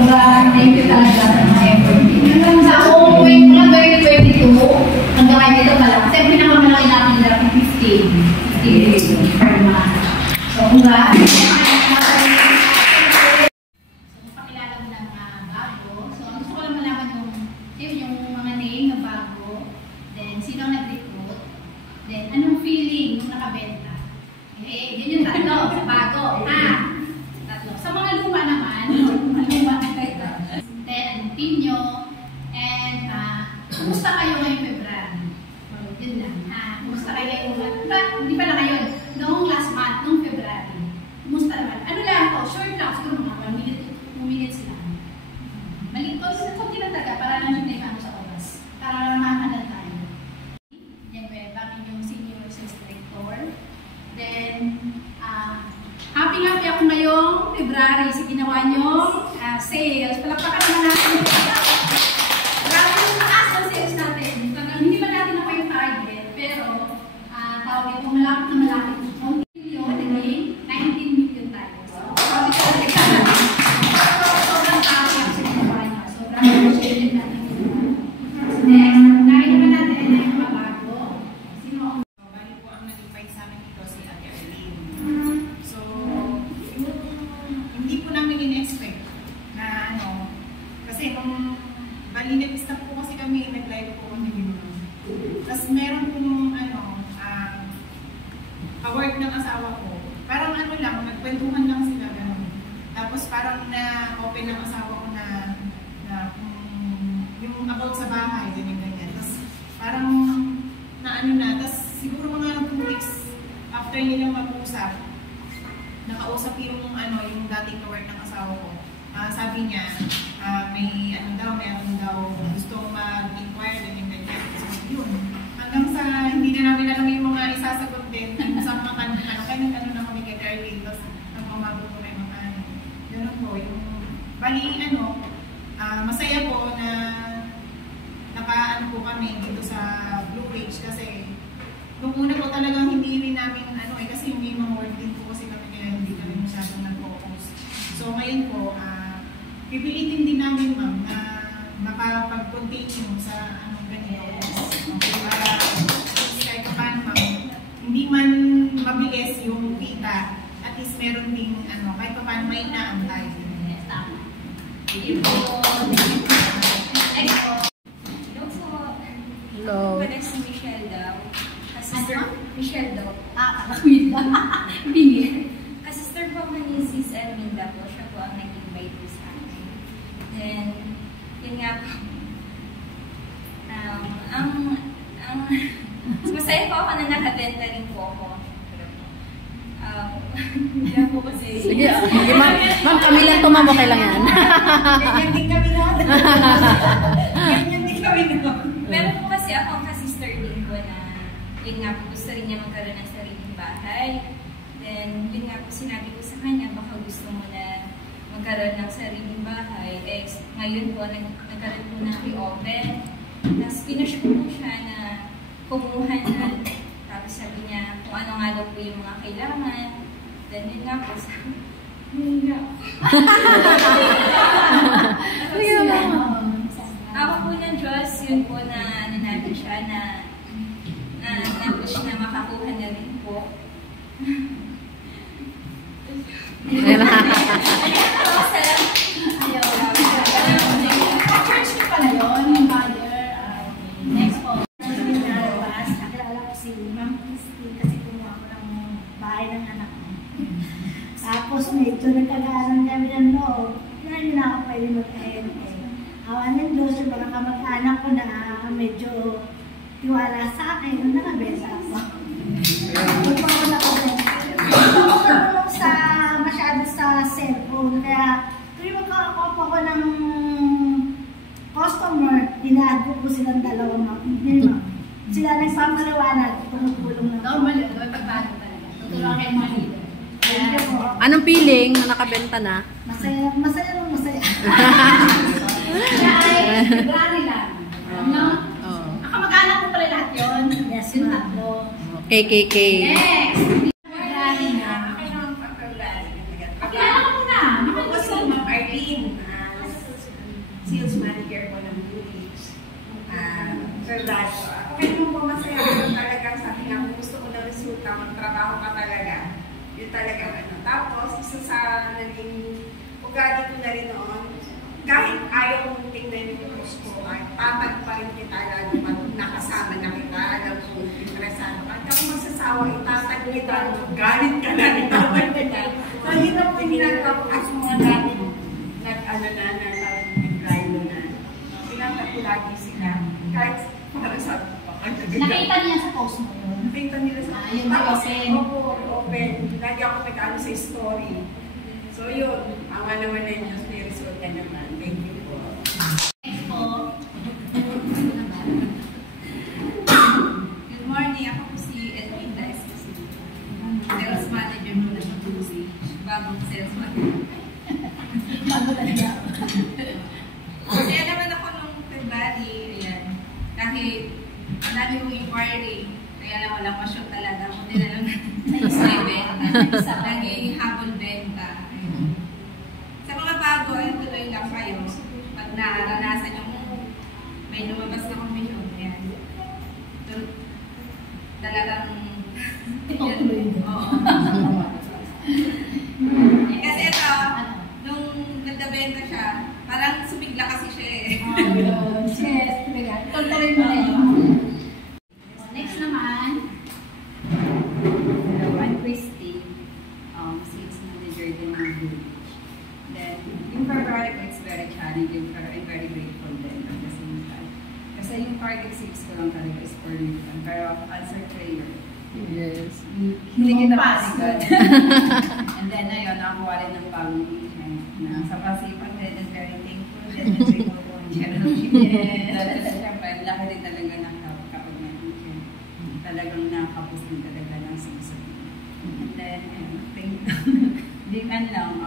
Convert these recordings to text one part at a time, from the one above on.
sobrang thank you talaga sa effort. Hanggang sa ako, 2022, hanggang kayo dito pala. Kasi pinakamalaki natin dati 15 per month. So, congrats. Anong feeling nung nakabenta? Eh, yun yung tatlo, sa bago. Tatlo. Sa mga luma naman, then, anong team nyo? And, kumusta kayo ngayong February? Yun lang. Kumusta kayo ngayong, hindi pala ngayon, noong last month, noong February. Kumusta naman? Ano lang to? Short lang, siguro mga 1 minutes lang. Malik to, konti lang taga, para lang yung naibano sa oras. Para lang makahanan tayo. Then, happy ako ngayong February sa ginawa nyo sales. Palakpakan naman natin. Grabe yung taas ng sales natin. Hindi ba natin ako yung target, pero tawag ito malapit na malapit. 1 million, 19 million tayo. Sobrang happy ako sa ginawa nyo. Sobrang appreciated natin. Next, unahin naman natin na yung mabago. Sino ang Balinipista po kasi kami, nag-live po kami dito. Tapos meron po nung ka-work ng asawa ko. Parang ano lang, nagkwentuhan lang sila gano'n. Tapos parang na-open ng asawa ko na yung about sa bahay, ganyan. Tapos parang tapos siguro mga 2 weeks after nilang mag-usap, nakausap yung dating ka-work ng asawa ko. Sabi niya, meron daw gusto mag-inquire, ganyan. So, yun. Hanggang sa hindi na namin alam yung mga isasagot din sa mga kaya na kami kay Darlene, tapos nagmamago ko na yung mga Ganun po, yung masaya po na naka po kami dito sa Blue Ridge kasi nung una po talagang hindi rin namin kasi may mga work din po kasi kami kaya hindi kami masyadong nag-focus. So ngayon po, pipilitin din namin ma'am na makapag-continue sa ganito. Okay, para kahit paano ma'am, hindi man mabilis yung kita, at least meron ding kahit paano may inaantay. Yes, tama. Thank you. Next po. Hello. Pwede si Michelle daw. Michelle daw. Wait lang. Hindi. Sister po ni Sis Erminda po, siya po ang nag-invite po sa akin. Then, yun nga po. Masaya po ako na nakabenta rin po ako. Hindi po kasi. Sige, ma'am, kami lang tumamo, kailangan. Ganyan din kami natin. Ganyan din kami natin. Meron po kasi ako ka-sister din ko na yun nga po, gusto rin niya magkaroon ng sariling bahay. Then, yun nga po, sinabi ko sa kanya, baka gusto mo na magkaroon ng sariling bahay. Eh, ngayon po, nagkaroon po ng reopen. Tapos, pinush ko po siya na kumuha na. Tapos, sabi niya, kung ano nga daw po yung mga kailangan. Then, yun nga po, sabi, hindi nga. Ako po ng Diyos, yun po na natin siya na na-push na makakuha na rin po. Church niyo pala yun, yung mother. Next po. Nakilala ko si Ma'am Christine kasi kumuha ko ng bahay ng anak ko. Tapos medyo nagkagaaran kami ng loob. Hindi na ako pwede mag-ahente. Awan ng Diyos, yung mga kamag-anak ko na medyo tiwala sa akin nung nakabesa ako. Masyado sa cellphone. Kaya tuwing magkakakopo ko ng customer, dinago ko silang dalawang ma'am. Sila nagpapaliwanag, tumutulong na. Normal yun, pagbago talaga. Tutulungan kayo mga leader. Anong feeling na nakabenta na? Masaya. February lang. No? Kamag-anak mo pala lahat yun. Yes, ma'am. KKK. Next! February na. Ako naman ang February. Pakilala ka muna. Ako po si Ma'am Arlene. Tapos, isa sa naging ugali ko na rin noon, kahit ayaw mong tingnan yung post ko, ay tatag pa rin kita, lalo pag nakasama na kita, alam kung interesado ka. At kung magsasawa, itatag kita, galit ka na, itatag kita. So, yun ang pinagkap as mga dati, nag-lilo na. Pinagkap ko lagi sila, kahit para sa Nakita niya sa post mo yun? nakita nila sa Yun na open. open. Lagi ako nag-ano sa story. So yun, awa naman na Diyos, may result na naman. Thank you po. Next po. Good morning, ako po si Edwina Esposito. Sales manager mo na sa Tusi. Bagong sales manager. Bago talaga. Kaya naman ako nung February, ayan. Kahit ang dami kong inquiry, kaya lang walang pa-shoot talaga. Kundi na lang benta. Naging habol benta. Sa mga bago, ay tuloy lang kayo. Pag naranasan yung may lumabas na komisyon, ayan. Talagang oo. Kasi ito, nung nagdabenta siya, parang sumigla kasi siya eh. Yes, talaga. Tuloy mo na yun. Next naman. Hello, I'm Christy, sales manager din ng Village. Then, yung February ko, it's very challenging, pero I'm very grateful din at the same time. Kasi yung target 6 ko lang talaga is for refund, pero answer prayer. Yes. Hindi kita pasikat. And then, ayun, nakakuha rin ng bagong agent na sa pasipan din, and very thankful din, and grateful po ang general shipment. Kasi syempre, laki din talaga ng help kapag may agent. Talagang nakakapos din talaga ng season. And then, din lang,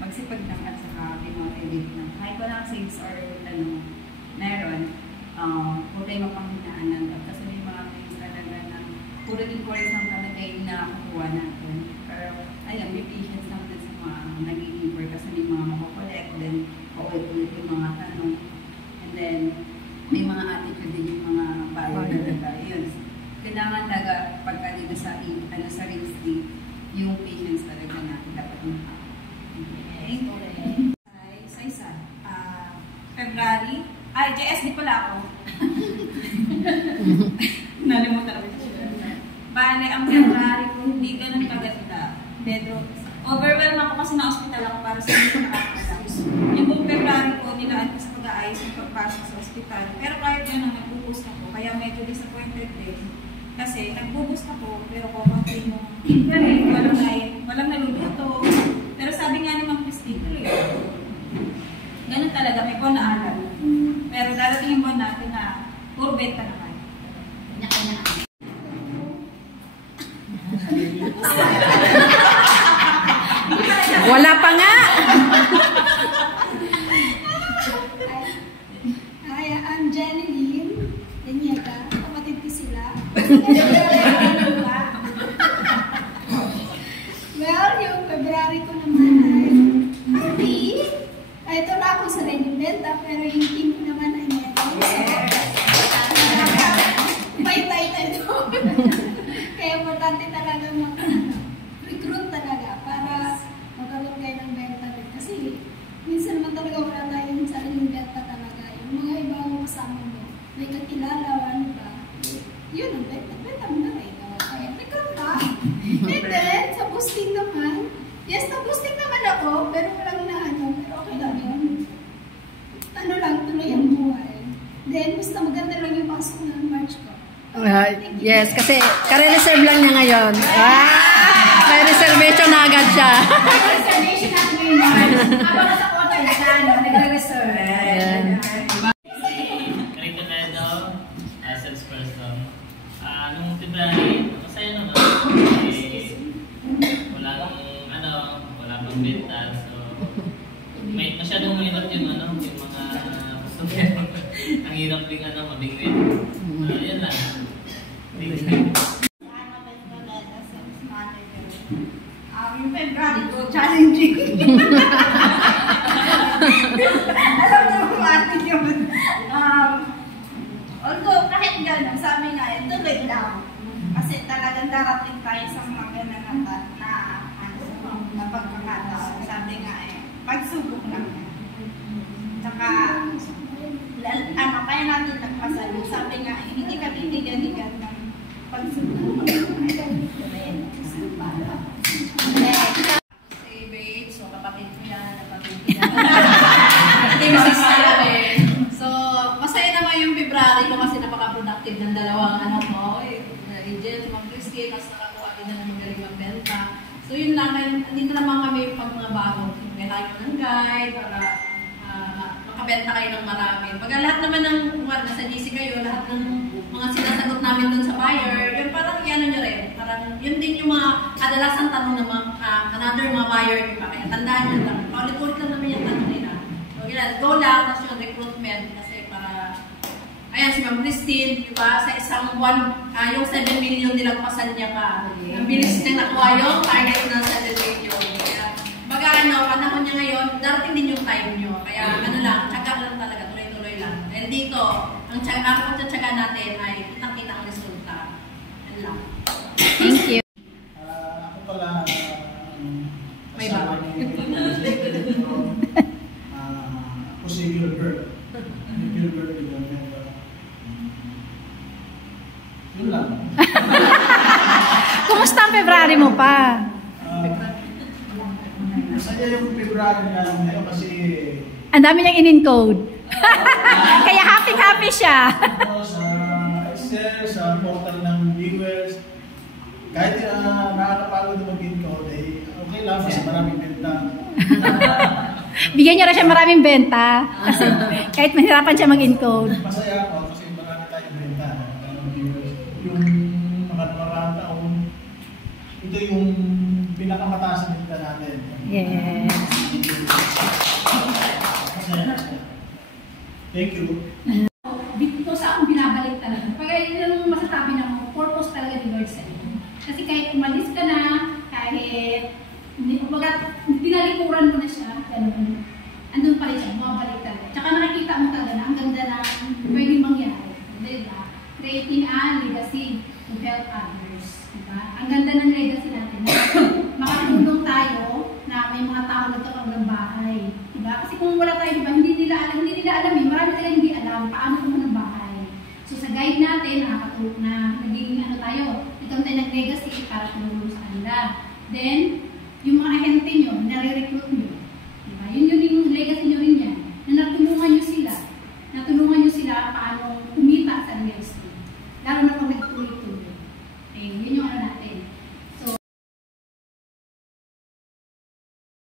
magsipag lang at saka demotivate lang. Kahit walang sales or meron, huwag tayo mapanghinaan ng love. Kasi may mga things talaga na puro inquiries lang talaga yung nakakuha natin. Pero, ayun, may patience lang din sa mga nag-i-inquire kasi may mga makakolect, then paulit-ulit yung mga tanong. And then, may mga attitude din yung mga buyer talaga. Yun. Kailangan talaga pagka dito sa real estate, yung patience talaga natin dapat maka. Sa isa. February. Ay, JSD pala ako. Nalimutan ako. Bale, ang February ko, hindi ganun kaganda. Pero, overwhelmed ako kasi na-hospital ako para sa hindi ko nakakasakos. Yung buong February ko, nilaan ko sa pag-aayos ng pagpasok sa hospital. Pero kahit yun ang nagbubusta ko, kaya medyo disappointed din. Kasi nagbubusta ko, pero kumakay yung walang naluluto. Pero sabi nga ni Ma'am Christine, tuloy. Ganun talaga, may buwan na alam. Pero darating yung buwan natin na puro benta naman. Kanya-kanya. Wala pa nga! Hi, I'm Jenny Lynn. Daniela, kapatid ko sila. Well, yung February ko naman ay hindi. Kahit wala akong sariling benta, pero yung team ko naman ay meron. May title doon. Kaya importante talaga recruit talaga para magkaroon kayo ng benta rin. Kasi minsan naman talaga wala tayong sariling benta talaga. Yung mga ibang kasama mo, may kakilala, ano ba? Yun ang benta. Benta mo na rin. Kaya recruit ka. And then, sa boosting naman, yes, na-boosting naman ako, pero walang naano, pero okay lang yun. Ano lang, tuloy ang buhay. Then, basta maganda lang yung pasok ng March ko. Yes, kasi kare-reserve lang niya ngayon. May reservation na agad siya. Reservation natin ngayon, March. Habang sa quarter na, nagre-reserve. Carito Nedo, salesperson. Nung February, masaya naman. Wala pang benta. So, masyadong mahirap yung mga customer. Ang hirap din mabingwit. Yan lang. Yung February ko, challenging. Alam niyo kung atin yun. Although, kahit gano'n, sabi nga, tuloy lang. Kasi talagang darating tayo sa mga gano'n na pagsubok lang yan. Tsaka, kaya natin nagpasalo. Sabi nga, hindi kami higan-higan ng pagsubok. Hey babe, so kapatid ko yan, kapatid ko yan. Hindi masasalamin. So, masaya naman yung February ko kasi napaka-productive ng dalawang anak mo. Angel, si Ma'am Christine, tapos nakakuha din ng magaling magbenta. So yun lang, dito naman kami pag mga bago. May tayo ng guide para makabenta kayo ng marami. Pag lahat naman ng nasa GC kayo, lahat ng mga sinasagot namin dun sa buyer, yun parang yan nyo rin. Parang yun din yung mga kadalasang tanong ng mga another mga buyer, di ba? Kaya tandaan nyo lang. Paulit-ulit lang naman yung tanong nila. So yun, go lang, tapos yung recruitment kasi para ayan, si Ma'am Christine, di ba? Sa isang buwan, yung 7 million nilang pasal niya pa. Ang bilis niya nakuha yung target ng 7 million. Kaya, baga panahon niya ngayon, darating din yung time niyo. Kaya, lang, tsaga lang talaga, tuloy-tuloy lang. And dito, ang pagtsatsaga natin ay kitang-kita ang resulta. Yan lang. Thank you. Ako pala, may bago. Ako si Gilbert. Gilbert, yun lang. Kumusta ang February mo pa? Masaya yung February namin ngayon kasi Ang dami niyang in-encode. Kaya happy-happy siya. sa Excel, sa portal ng viewers, kahit nakakapagod na mag-encode, okay lang kasi maraming benta. Bigyan niyo rin siya maraming benta. Kasi kahit mahirapan siya mag-encode. Masaya ako kasi marami tayong benta. Yung mga nakaraan taon, ito yung pinakamataas na benta natin. Yes. Masaya. Thank you. Dito sa akong binabalik talaga. Pag yun ang masasabi na purpose talaga ni Lord sa iyo. Kasi kahit umalis ka na, kahit tinalikuran mo na siya, ganun. Andun pa rin siya, bumabalik talaga. Tsaka nakikita mo talaga na ang ganda na pwedeng mangyari. Diba? Creating a legacy to help others. Diba? Ang ganda ng legacy natin. Makatulong tayo na may mga tao nagkakaroon ng bahay. Diba? Kasi kung wala tayo, diba, hindi nila alam eh. Marami talaga hindi alam paano naman ang bahay. So sa guide natin, nakakatulong na naging tayo. Ito tayo nag-legacy para tumulong sa kanila. Then, yung mga ahente nyo, nare-recruit nyo. Diba? Yun yung legacy nyo rin yan. Na natulungan nyo sila. Natulungan nyo sila paano kumita sa real estate. Lalo na pag nagtuloy-tuloy. Okay, yun yung